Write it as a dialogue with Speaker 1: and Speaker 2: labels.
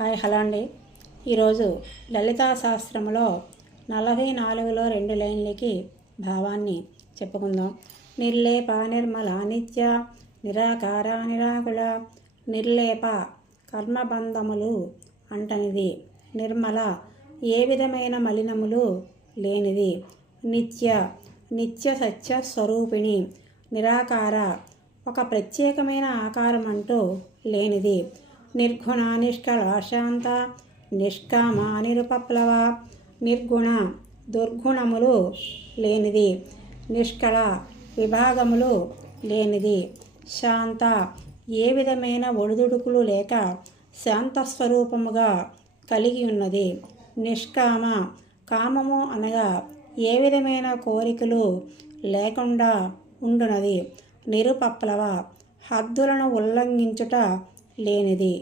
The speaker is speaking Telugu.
Speaker 1: హాయ్ హలో అండి. ఈరోజు లలితా శాస్త్రంలో నలభై నాలుగులో రెండు లైన్లకి భావాన్ని చెప్పుకుందాం. నిర్లేప నిర్మల నిత్య నిరాకార నిరాకుల నిర్లేప కర్మబంధములు అంటనిది. నిర్మల ఏ విధమైన మలినములు లేనిది. నిత్య నిత్య సత్య స్వరూపిణి. నిరాకార ఒక ప్రత్యేకమైన ఆకారం అంటూ లేనిది. నిర్గుణ నిష్కళ శాంత నిష్కామ నిరుపప్లవ నిర్గుణ దుర్గుణములు లేనిది. నిష్కళ విభాగములు లేనిది. శాంత ఏ విధమైన ఒడిదుడుకులు లేక శాంతస్వరూపముగా కలిగి ఉన్నది. నిష్కామ కామము అనగా ఏ విధమైన కోరికలు లేకుండా ఉండునది. నిరుపప్లవ హద్దులను ఉల్లంఘించుట లేనిది.